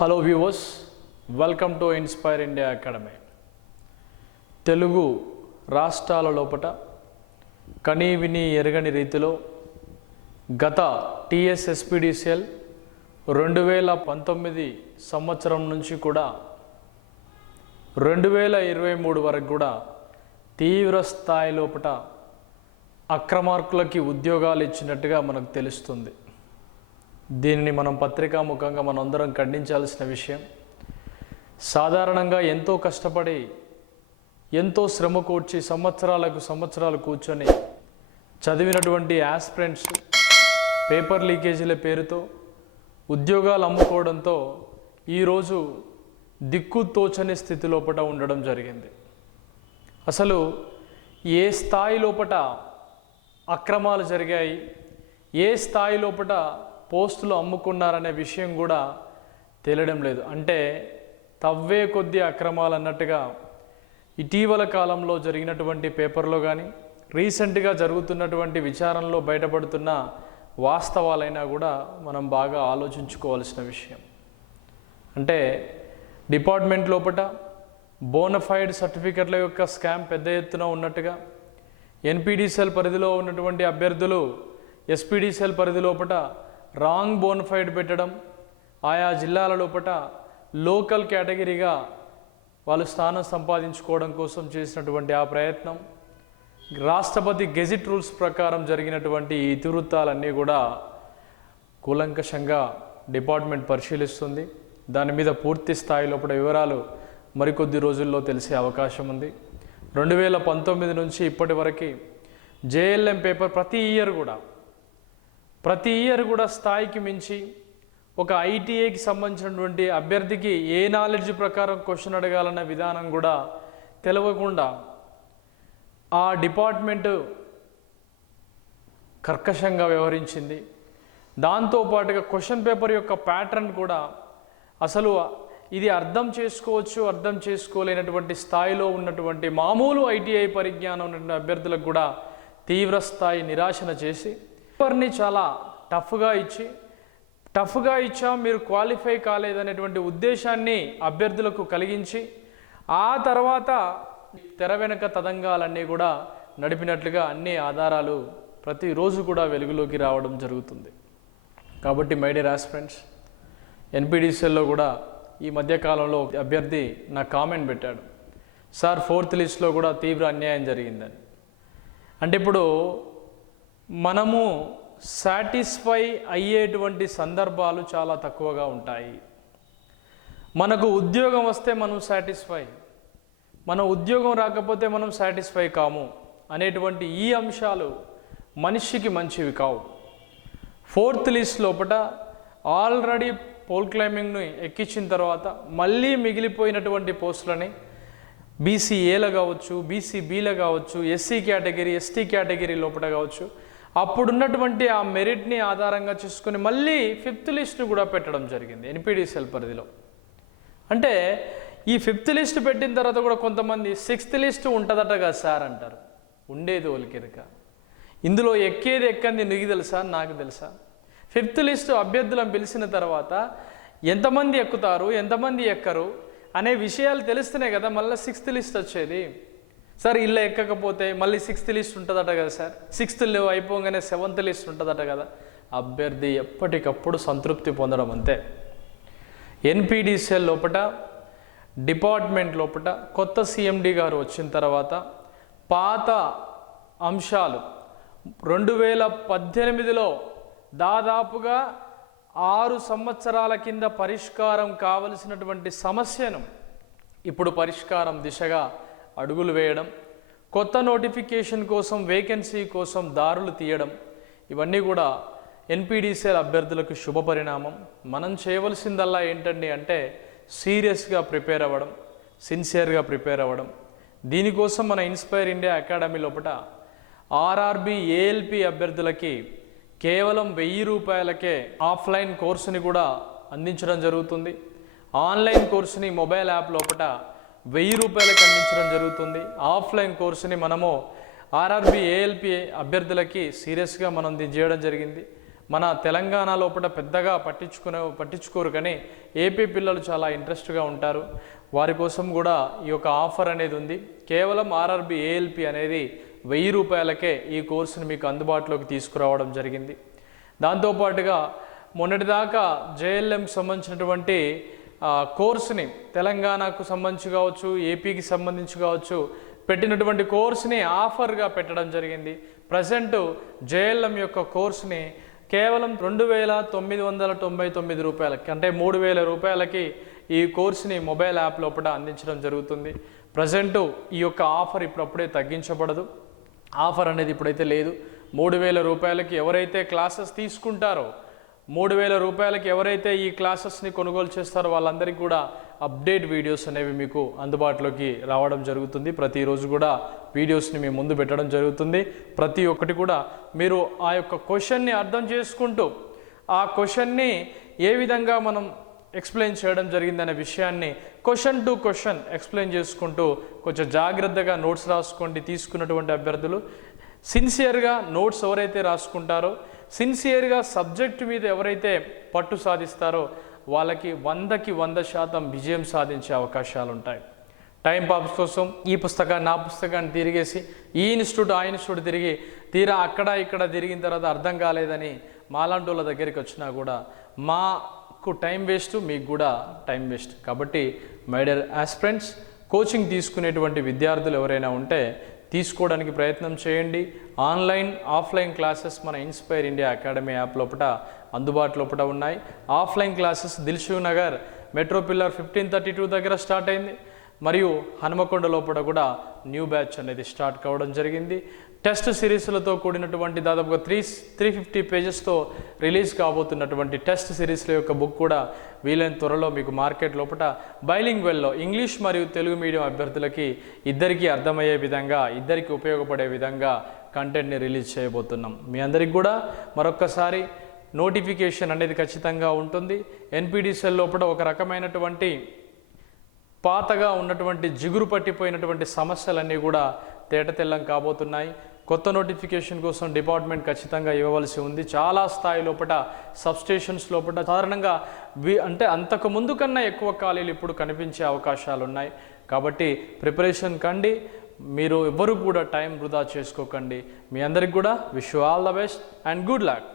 Hello viewers, welcome to inspire India academy. Telugu రాష్ట్రాల లోపల కనీ విని ఎరగని రీతిలో గత TSSPDCL 2019 సంవత్సరం నుంచి కూడా 2023 వరకు కూడా తీవ్ర స్థాయి లోపల అక్రమార్కులకి ఉద్యోగాలు ఇచ్చినట్టుగా మనకు తెలుస్తుంది. దీనిని మనం పత్రికాముఖంగా మనందరం ఖండించాల్సిన విషయం. సాధారణంగా ఎంతో కష్టపడి ఎంతో శ్రమ కూర్చి సంవత్సరాలు కూర్చొని చదివినటువంటి యాస్పిరెంట్స్ పేపర్ లీకేజీల పేరుతో ఉద్యోగాలు అమ్ముకోవడంతో ఈరోజు దిక్కు తోచని స్థితి లోపల ఉండడం జరిగింది. అసలు ఏ స్థాయి లోపల అక్రమాలు జరిగాయి, ఏ స్థాయి లోపల పోస్టులు అమ్ముకున్నారనే విషయం కూడా తెలియడం లేదు. అంటే తవ్వే కొద్ది అక్రమాలు అన్నట్టుగా ఇటీవల కాలంలో జరిగినటువంటి పేపర్లో కానీ రీసెంట్గా జరుగుతున్నటువంటి విచారణలో బయటపడుతున్న వాస్తవాలైనా కూడా మనం బాగా ఆలోచించుకోవాల్సిన విషయం. అంటే డిపార్ట్మెంట్ లోపల బోనఫైడ్ సర్టిఫికెట్ల యొక్క స్కామ్ పెద్ద ఎత్తున ఉన్నట్టుగా, NPDCL పరిధిలో ఉన్నటువంటి అభ్యర్థులు SPDCL పరిధి లోపల రాంగ్ బోనఫైడ్ పెట్టడం, ఆయా జిల్లాల లోపల లోకల్ కేటగిరీగా వాళ్ళు స్థానం సంపాదించుకోవడం కోసం చేసినటువంటి ఆ ప్రయత్నం, రాష్ట్రపతి గెజిట్ రూల్స్ ప్రకారం జరిగినటువంటి ఈ ఇతివృత్తాలన్నీ కూడా కూలంకషంగా డిపార్ట్మెంట్ పరిశీలిస్తుంది. దాని మీద పూర్తి స్థాయి లోపల వివరాలు మరికొద్ది రోజుల్లో తెలిసే అవకాశం ఉంది. 2019 నుంచి ఇప్పటి వరకు JLM పేపర్ ప్రతి ఇయర్ కూడా స్థాయికి మించి ఒక ITAకి సంబంధించినటువంటి అభ్యర్థికి ఏ నాలెడ్జ్ ప్రకారం క్వశ్చన్ అడగాలన్న విధానం కూడా తెలవకుండా ఆ డిపార్ట్మెంటు కర్కశంగా వ్యవహరించింది. దాంతోపాటుగా క్వశ్చన్ పేపర్ యొక్క ప్యాటర్న్ కూడా అసలు ఇది అర్థం చేసుకోలేనటువంటి స్థాయిలో ఉన్నటువంటి మామూలు ITI పరిజ్ఞానం ఉన్నటువంటి అభ్యర్థులకు కూడా తీవ్ర స్థాయి నిరాశన చేసి పేపర్ని చాలా టఫ్గా ఇచ్చాం, మీరు క్వాలిఫై కాలేదనేటువంటి ఉద్దేశాన్ని అభ్యర్థులకు కలిగించి ఆ తర్వాత తెర వెనుక తదంగాలన్నీ కూడా నడిపినట్లుగా అన్ని ఆధారాలు ప్రతిరోజు కూడా వెలుగులోకి రావడం జరుగుతుంది. కాబట్టి మై డియర్ ఆస్పిరెంట్స్, NPDCLలో కూడా ఈ మధ్యకాలంలో అభ్యర్థి నా కామెంట్ పెట్టాడు, సార్ 4th లిస్ట్లో కూడా తీవ్ర అన్యాయం జరిగిందని. అంటే ఇప్పుడు మనము సాటిస్ఫై అయ్యేటువంటి సందర్భాలు చాలా తక్కువగా ఉంటాయి. మనకు ఉద్యోగం వస్తే మనం సాటిస్ఫై, మన ఉద్యోగం రాకపోతే మనం సాటిస్ఫై కాము అనేటువంటి ఈ అంశాలు మనిషికి మంచివి కావు. 4th లిస్ట్ లోపల ఆల్రెడీ పోల్ క్లైంబింగ్ని ఎక్కించిన తర్వాత మళ్ళీ మిగిలిపోయినటువంటి పోస్టులని BCAలో కావచ్చు, BCBలో కావచ్చు, SC కేటగిరీ, ST కేటగిరీ లోపల కావచ్చు, అప్పుడున్నటువంటి ఆ మెరిట్ని ఆధారంగా చేసుకుని మళ్ళీ 5th లిస్ట్ను కూడా పెట్టడం జరిగింది NPDCL పరిధిలో. అంటే ఈ 5th లిస్ట్ పెట్టిన తర్వాత కూడా కొంతమంది 6th లిస్ట్ ఉంటుందట కదా సార్ అంటారు. ఉండేది ఒలికెరక. ఇందులో ఎక్కంది నీకు తెలుసా, నాకు తెలుసా? 5th లిస్టు అభ్యర్థులను పిలిచిన తర్వాత ఎంతమంది ఎక్కుతారు, ఎంతమంది ఎక్కరు అనే విషయాలు తెలిస్తేనే కదా మళ్ళీ 6th లిస్ట్ వచ్చేది. సార్ ఇలా ఎక్కకపోతే మళ్ళీ 6th లిస్ట్ ఉంటుందట కదా సార్, 6th అయిపోగానే 7th లిస్ట్ ఉంటుందట కదా. అభ్యర్థి ఎప్పటికప్పుడు సంతృప్తి పొందడం అంతే. NPDCL లోపల డిపార్ట్మెంట్ లోపల కొత్త CMD గారు వచ్చిన తర్వాత పాత అంశాలు 2018లో దాదాపుగా 6 సంవత్సరాల కింద పరిష్కారం కావలసినటువంటి సమస్యను ఇప్పుడు పరిష్కారం దిశగా అడుగులు వేయడం, కొత్త నోటిఫికేషన్ కోసం, వేకెన్సీ కోసం దారులు తీయడం, ఇవన్నీ కూడా NPDCL అభ్యర్థులకు శుభ పరిణామం. మనం చేయవలసిందల్లా ఏంటండి అంటే సీరియస్గా ప్రిపేర్ అవ్వడం, సిన్సియర్గా ప్రిపేర్ అవ్వడం. దీనికోసం మన ఇన్స్పైర్ ఇండియా అకాడమీ లోపల RRB ALP అభ్యర్థులకి కేవలం 1000 రూపాయలకే ఆఫ్లైన్ కోర్సుని కూడా అందించడం జరుగుతుంది. ఆన్లైన్ కోర్సుని మొబైల్ యాప్ లోపల 1000 రూపాయలకు అందించడం జరుగుతుంది. ఆఫ్లైన్ కోర్సుని మనము RRB ALP అభ్యర్థులకి సీరియస్గా మనం చేయడం జరిగింది. మన తెలంగాణ లోపల పెద్దగా పట్టించుకోరు, కానీ ఏపీ పిల్లలు చాలా ఇంట్రెస్ట్గా ఉంటారు. వారి కోసం కూడా ఈ యొక్క ఆఫర్ అనేది ఉంది. కేవలం ఆర్ఆర్బి ఏఎల్పి అనేది 1000 రూపాయలకే ఈ కోర్సుని మీకు అందుబాటులోకి తీసుకురావడం జరిగింది. దాంతోపాటుగా మొన్నటిదాకా జేఎల్ఎంకి సంబంధించినటువంటి కోర్సుని తెలంగాణకు సంబంధించి కావచ్చు, ఏపీకి సంబంధించి కావచ్చు పెట్టినటువంటి కోర్సుని ఆఫర్గా పెట్టడం జరిగింది. ప్రజెంట్ జేఎల్ఎం యొక్క కోర్సుని కేవలం 2999 రూపాయలకి, అంటే 3000 రూపాయలకి ఈ కోర్సుని మొబైల్ యాప్ లోపల అందించడం జరుగుతుంది. ప్రజెంట్ ఈ యొక్క ఆఫర్ ఇప్పుడప్పుడే తగ్గించబడదు. ఆఫర్ అనేది ఇప్పుడైతే లేదు. 3000 రూపాయలకి ఎవరైతే క్లాసెస్ తీసుకుంటారో, 3000 రూపాయలకి ఎవరైతే ఈ క్లాసెస్ని కొనుగోలు చేస్తారో వాళ్ళందరికీ కూడా అప్డేట్ వీడియోస్ అనేవి మీకు అందుబాటులోకి రావడం జరుగుతుంది. ప్రతిరోజు కూడా వీడియోస్ని మేము ముందు పెట్టడం జరుగుతుంది. ప్రతి ఒక్కటి కూడా మీరు ఆ యొక్క క్వశ్చన్ని అర్థం చేసుకుంటూ ఆ క్వశ్చన్ని ఏ విధంగా మనం ఎక్స్ప్లెయిన్ చేయడం జరిగిందనే విషయాన్ని క్వశ్చన్ టు క్వశ్చన్ ఎక్స్ప్లెయిన్ చేసుకుంటూ కొంచెం జాగ్రత్తగా నోట్స్ రాసుకోండి. తీసుకున్నటువంటి అభ్యర్థులు సిన్సియర్గా నోట్స్ ఎవరైతే రాసుకుంటారో, సిన్సియర్గా సబ్జెక్టు మీద ఎవరైతే పట్టు సాధిస్తారో వాళ్ళకి 100కి 100% విజయం సాధించే అవకాశాలు ఉంటాయి. టైం పాస్ కోసం ఈ పుస్తకాన్ని ఆ పుస్తకాన్ని తిరిగేసి ఈ ఇన్స్టిట్యూట్ ఆ ఇన్స్టిట్యూట్ తిరిగి తీరా అక్కడ ఇక్కడ తిరిగిన తర్వాత అర్థం కాలేదని మాలాంటి వాళ్ళ దగ్గరికి వచ్చినా కూడా మాకు టైం వేస్ట్, మీకు కూడా టైం వేస్ట్. కాబట్టి మై డియర్ ఆస్పిరెంట్స్, కోచింగ్ తీసుకునేటువంటి విద్యార్థులు ఎవరైనా ఉంటే తీసుకోవడానికి ప్రయత్నం చేయండి. ఆన్లైన్ ఆఫ్లైన్ క్లాసెస్ మన ఇన్స్పైర్ ఇండియా అకాడమీ యాప్ లోపల అందుబాటులో ఉన్నాయి. Offline classes Dilsukh Nagar metro pillar 1532 దగ్గర స్టార్ట్ అయింది. మరియు హనుమకొండ లోపల కూడా న్యూ బ్యాచ్ అనేది స్టార్ట్ కావడం జరిగింది. టెస్ట్ సిరీస్లతో కూడినటువంటి దాదాపుగా 350 పేజెస్తో రిలీజ్ కాబోతున్నటువంటి టెస్ట్ సిరీస్ల యొక్క బుక్ కూడా వీలైన త్వరలో మీకు మార్కెట్ లోపల బైలింగ్వెల్లో ఇంగ్లీష్ మరియు తెలుగు మీడియం అభ్యర్థులకి ఇద్దరికీ అర్థమయ్యే విధంగా, ఇద్దరికి ఉపయోగపడే విధంగా కంటెంట్ని రిలీజ్ చేయబోతున్నాం. మీ అందరికి కూడా మరొక్కసారి నోటిఫికేషన్ అనేది ఖచ్చితంగా ఉంటుంది. ఎన్పిడిసిఎల్ లోపల ఒక రకమైనటువంటి పాతగా ఉన్నటువంటి జిగురు పట్టిపోయినటువంటి సమస్యలన్నీ కూడా తేటతెల్లం కాబోతున్నాయి. కొత్త నోటిఫికేషన్ కోసం డిపార్ట్మెంట్ ఖచ్చితంగా ఇవ్వవలసి ఉంది. చాలా స్థాయి లోపల సబ్స్టేషన్స్ లోపల సాధారణంగా అంటే అంతకు ముందు కన్నా ఎక్కువ ఖాళీలు ఇప్పుడు కనిపించే అవకాశాలు ఉన్నాయి. కాబట్టి ప్రిపరేషన్ కండి, మీరు ఎవ్వరు కూడా టైం వృధా చేసుకోకండి. మీ అందరికి కూడా wish you all the best and good luck.